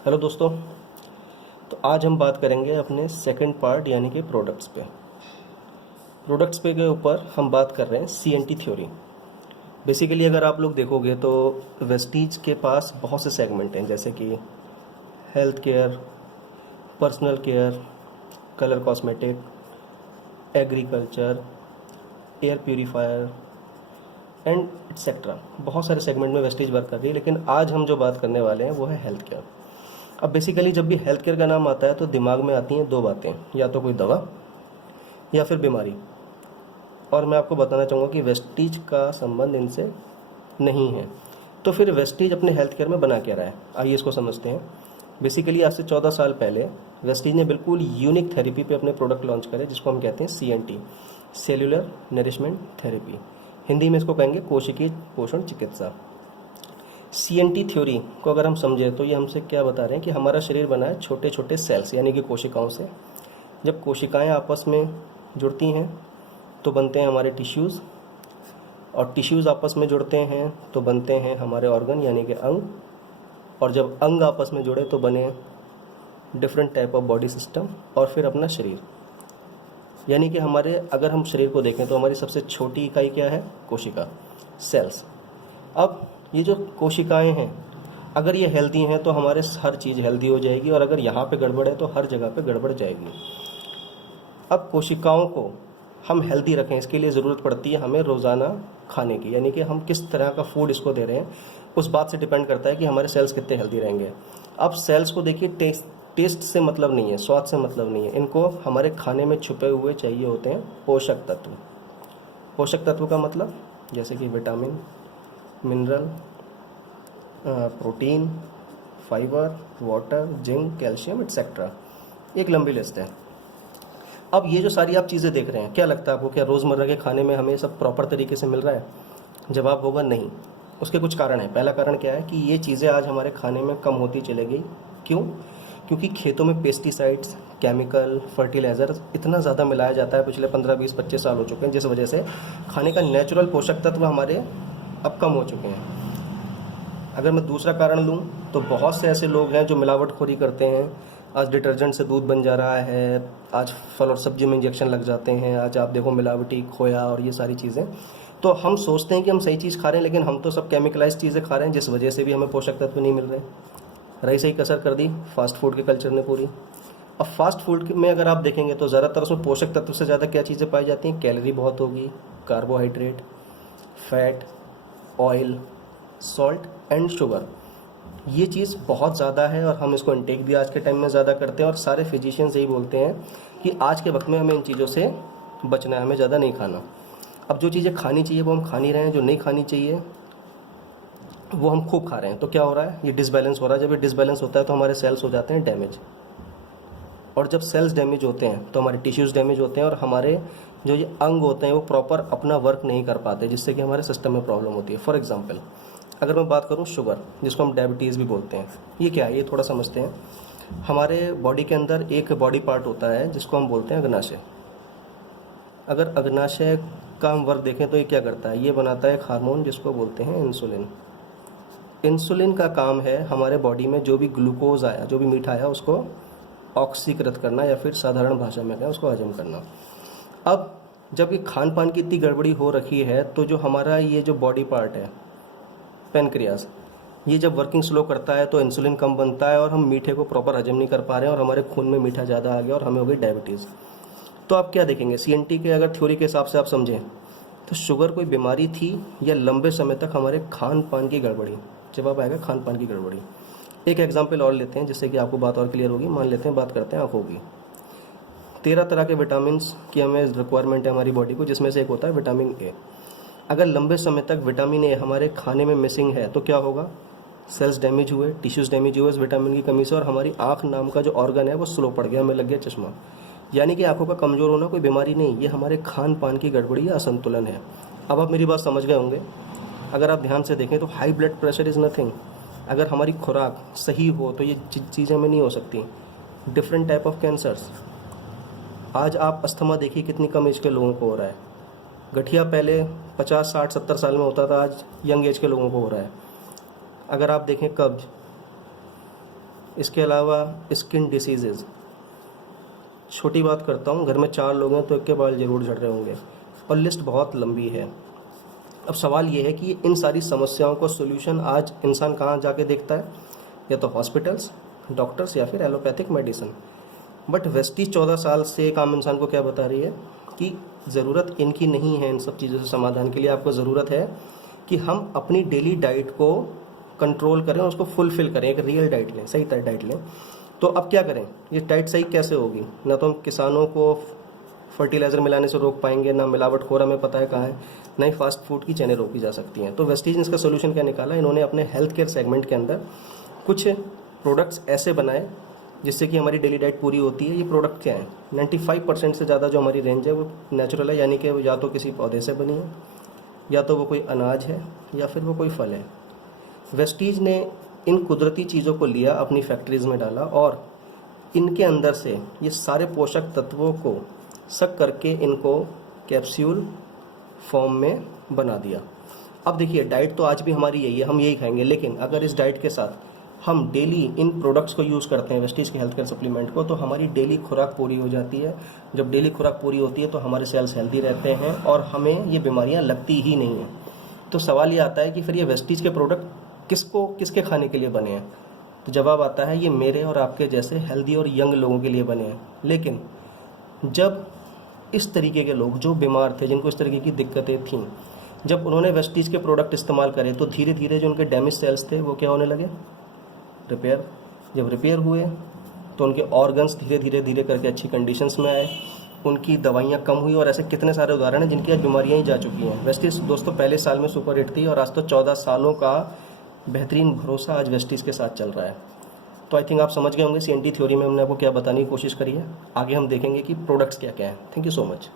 Hello दोस्तों। तो आज हम बात करेंगे अपने सेकंड पार्ट यानी कि प्रोडक्ट्स पे के ऊपर हम बात कर रहे हैं सीएनटी थ्योरी। बेसिकली अगर आप लोग देखोगे तो वेस्टीज के पास बहुत से सेगमेंट हैं, जैसे कि health care, personal care, colour cosmetic, agriculture, air purifier and etcetera. बहुत सारे सेगमेंट में वेस्टीज वर्क कर रही है, लेकिन आज हम जो बात करने वाले हैं वो है हेल्थ केयर। अब बेसिकली जब भी हेल्थ केयर का नाम आता है तो दिमाग में आती हैं दो बातें, या तो कोई दवा या फिर बीमारी। और मैं आपको बताना चाहूँगा कि वेस्टीज का संबंध इनसे नहीं है। तो फिर वेस्टीज अपने हेल्थ केयर में बना क्या रहा है, आइए इसको समझते हैं। बेसिकली आज से 14 साल पहले वेस्टीज ने बिल्कुल यूनिक थेरेपी पे अपने प्रोडक्ट लॉन्च करे, जिसको हम कहते हैं CNT, cellular nourishment therapy. Hindi में इसको कहेंगे कोशिकीय पोषण चिकित्सा। सीएनटी थ्योरी को अगर हम समझें तो ये हमसे क्या बता रहे हैं कि हमारा शरीर बना है छोटे छोटे सेल्स यानी कि कोशिकाओं से। जब कोशिकाएं आपस में जुड़ती हैं तो बनते हैं हमारे टिश्यूज़, और टिश्यूज़ आपस में जुड़ते हैं तो बनते हैं हमारे ऑर्गन यानी कि अंग, और जब अंग आपस में जुड़े तो बने different type of body system, और फिर अपना शरीर। यानी कि हमारे अगर हम शरीर को देखें तो हमारी सबसे छोटी इकाई क्या है, कोशिका, सेल्स। अब ये जो कोशिकाएं हैं, अगर ये हेल्दी हैं तो हमारे हर चीज़ हेल्दी हो जाएगी, और अगर यहाँ पे गड़बड़ है तो हर जगह पे गड़बड़ जाएगी। अब कोशिकाओं को हम हेल्दी रखें, इसके लिए ज़रूरत पड़ती है हमें रोज़ाना खाने की, यानी कि हम किस तरह का फूड इसको दे रहे हैं उस बात से डिपेंड करता है कि हमारे सेल्स कितने हेल्दी रहेंगे। अब सेल्स को देखिए, टेस्ट से मतलब नहीं है, स्वाद से मतलब नहीं है, इनको हमारे खाने में छुपे हुए चाहिए होते हैं पोषक तत्व। पोषक तत्व का मतलब जैसे कि vitamin, mineral, protein, fibre, water, zinc, calcium etcetera, एक लंबी लिस्ट है। अब ये जो सारी आप चीज़ें देख रहे हैं, क्या लगता है आपको, क्या रोज़मर्रा के खाने में हमें सब प्रॉपर तरीके से मिल रहा है? जवाब होगा नहीं। उसके कुछ कारण हैं। पहला कारण क्या है कि ये चीज़ें आज हमारे खाने में कम होती चली गई। क्यों? क्योंकि खेतों में पेस्टिसाइड्स, केमिकल, फर्टिलाइज़र इतना ज़्यादा मिलाया जाता है, पिछले 15, 20, 25 साल हो चुके हैं, जिस वजह से खाने का नेचुरल पोषक तत्व हमारे अब कम हो चुके हैं। अगर मैं दूसरा कारण लूँ तो बहुत से ऐसे लोग हैं जो मिलावटखोरी करते हैं। आज डिटर्जेंट से दूध बन जा रहा है, आज फल और सब्जी में इंजेक्शन लग जाते हैं, आज आप देखो मिलावटी खोया और ये सारी चीज़ें। तो हम सोचते हैं कि हम सही चीज़ खा रहे हैं, लेकिन हम तो सब केमिकलाइज चीज़ें खा रहे हैं, जिस वजह से भी हमें पोषक तत्व नहीं मिल रहे। रही सही कसर कर दी फास्ट फूड के कल्चर ने पूरी। अब फास्ट फूड में अगर आप देखेंगे तो ज़्यादातर उसमें पोषक तत्व से ज़्यादा क्या चीज़ें पाई जाती हैं, कैलोरी बहुत होगी, carbohydrate, fat, oil, salt and sugar. ये चीज़ बहुत ज़्यादा है और हम इसको इनटेक भी आज के टाइम में ज़्यादा करते हैं, और सारे फिजिशियंस यही बोलते हैं कि आज के वक्त में हमें इन चीज़ों से बचना है, हमें ज़्यादा नहीं खाना। अब जो चीज़ें खानी चाहिए वो हम खा नहीं रहे हैं, जो नहीं खानी चाहिए वो हम खूब खा रहे हैं। तो क्या हो रहा है, ये डिसबैलेंस हो रहा है। जब ये डिसबैलेंस होता है तो हमारे सेल्स हो जाते हैं डैमेज, और जब सेल्स डैमेज होते हैं तो हमारे टिश्यूज़ डैमेज होते हैं, और हमारे जो ये अंग होते हैं वो प्रॉपर अपना वर्क नहीं कर पाते, जिससे कि हमारे सिस्टम में प्रॉब्लम होती है। फॉर एग्जांपल अगर मैं बात करूँ शुगर, जिसको हम डायबिटीज़ भी बोलते हैं, ये क्या है ये थोड़ा समझते हैं। हमारे बॉडी के अंदर एक बॉडी पार्ट होता है जिसको हम बोलते हैं अग्नाशय। अगर अग्नाशय का हम वर्क देखें तो ये क्या करता है, ये बनाता है एक हार्मोन जिसको बोलते हैं इंसुलिन। इंसुलिन का काम है हमारे बॉडी में जो भी ग्लूकोज आया, जो भी मीठा आया, उसको ऑक्सीकृत करना, या फिर साधारण भाषा में कहें उसको हजम करना। अब जब ये खान पान की इतनी गड़बड़ी हो रखी है तो जो हमारा ये जो बॉडी पार्ट है पेनक्रियास, ये जब वर्किंग स्लो करता है तो इंसुलिन कम बनता है, और हम मीठे को प्रॉपर हजम नहीं कर पा रहे हैं, और हमारे खून में मीठा ज़्यादा आ गया और हमें हो गई डायबिटीज़। तो आप क्या देखेंगे, सीएनटी के अगर थ्योरी के हिसाब से आप समझें तो शुगर कोई बीमारी थी या लंबे समय तक हमारे खान पान की गड़बड़ी? जवाब आएगा खान पान की गड़बड़ी। एक एग्जाम्पल और लेते हैं जिससे कि आपको बात और क्लियर होगी। मान लेते हैं, बात करते हैं आँखों की। 13 तरह के विटामिन की हमें रिक्वायरमेंट है हमारी बॉडी को, जिसमें से एक होता है विटामिन ए। अगर लंबे समय तक विटामिन ए हमारे खाने में मिसिंग है तो क्या होगा, सेल्स डैमेज हुए, टिश्यूज़ डैमेज हुए इस विटामिन की कमी से, और हमारी आँख नाम का जो ऑर्गन है वो स्लो पड़ गया, हमें लग गया चश्मा। यानी कि आँखों का कमज़ोर होना कोई बीमारी नहीं, ये हमारे खान पान की गड़बड़ी या असंतुलन है। अब आप मेरी बात समझ गए होंगे। अगर आप ध्यान से देखें तो high blood pressure is nothing. अगर हमारी खुराक सही हो तो ये चीज़ें हमें नहीं हो सकती। डिफरेंट टाइप ऑफ कैंसर्स, आज आप अस्थमा देखिए कितनी कम एज के लोगों को हो रहा है। गठिया पहले 50, 60, 70 साल में होता था, आज यंग एज के लोगों को हो रहा है। अगर आप देखें कब्ज, इसके अलावा स्किन डिसीजेज़, छोटी बात करता हूँ, घर में 4 लोग हैं तो एक के बाल ज़रूर झड़ रहे होंगे, और लिस्ट बहुत लंबी है। अब सवाल ये है कि इन सारी समस्याओं का सोल्यूशन आज इंसान कहाँ जाके देखता है, या तो हॉस्पिटल्स, डॉक्टर्स, या फिर एलोपैथिक मेडिसिन। बट वेस्टीज 14 साल से एक आम इंसान को क्या बता रही है कि ज़रूरत इनकी नहीं है इन सब चीज़ों से समाधान के लिए। आपको ज़रूरत है कि हम अपनी डेली डाइट को कंट्रोल करें, उसको फुलफ़िल करें, एक रियल डाइट लें, सही डाइट लें। तो अब क्या करें, ये डाइट सही कैसे होगी? ना तो हम किसानों को फर्टिलाइज़र मिलाने से रोक पाएंगे, ना मिलावटखोर हमें पता है कहाँ है, ना ही फास्ट फूड की चेनें रोकी जा सकती हैं। तो वेस्टीज ने इसका सोल्यूशन क्या निकाला, इन्होंने अपने हेल्थ केयर सेगमेंट के अंदर कुछ प्रोडक्ट्स ऐसे बनाए जिससे कि हमारी डेली डाइट पूरी होती है। ये प्रोडक्ट क्या है, 95% से ज़्यादा जो हमारी रेंज है वो नेचुरल है, यानी कि या तो किसी पौधे से बनी है, या तो वो कोई अनाज है, या फिर वो कोई फल है। वेस्टीज ने इन कुदरती चीज़ों को लिया, अपनी फैक्ट्रीज़ में डाला, और इनके अंदर से ये सारे पोषक तत्वों को सक करके इनको कैप्सूल फॉर्म में बना दिया। अब देखिए, डाइट तो आज भी हमारी यही है, हम यही खाएंगे, लेकिन अगर इस डाइट के साथ हम डेली इन प्रोडक्ट्स को यूज़ करते हैं, वेस्टीज के हेल्थ केयर सप्लीमेंट को, तो हमारी डेली खुराक पूरी हो जाती है। जब डेली खुराक पूरी होती है तो हमारे सेल्स हेल्दी रहते हैं और हमें ये बीमारियां लगती ही नहीं हैं। तो सवाल ये आता है कि फिर ये वेस्टीज के प्रोडक्ट किसके खाने के लिए बने हैं? तो जवाब आता है, ये मेरे और आपके जैसे हेल्दी और यंग लोगों के लिए बने हैं। लेकिन जब इस तरीके के लोग जो बीमार थे, जिनको इस तरीके की दिक्कतें थीं, जब उन्होंने वेस्टीज के प्रोडक्ट इस्तेमाल करे तो धीरे धीरे जो उनके डैमेज सेल्स थे वो क्या होने लगे, रिपेयर। जब रिपेयर हुए तो उनके ऑर्गन्स धीरे करके अच्छी कंडीशंस में आए, उनकी दवाइयाँ कम हुई, और ऐसे कितने सारे उदाहरण हैं जिनकी आज बीमारियाँ ही जा चुकी हैं। वेस्टीज दोस्तों पहले साल में सुपर हिट थी, और आज तो 14 सालों का बेहतरीन भरोसा आज वेस्टीज के साथ चल रहा है। तो आई थिंक आप समझ गए होंगे CNT थ्योरी में हमने आपको क्या बताने की कोशिश करी है। आगे हम देखेंगे कि प्रोडक्ट्स क्या क्या हैं। Thank you so much.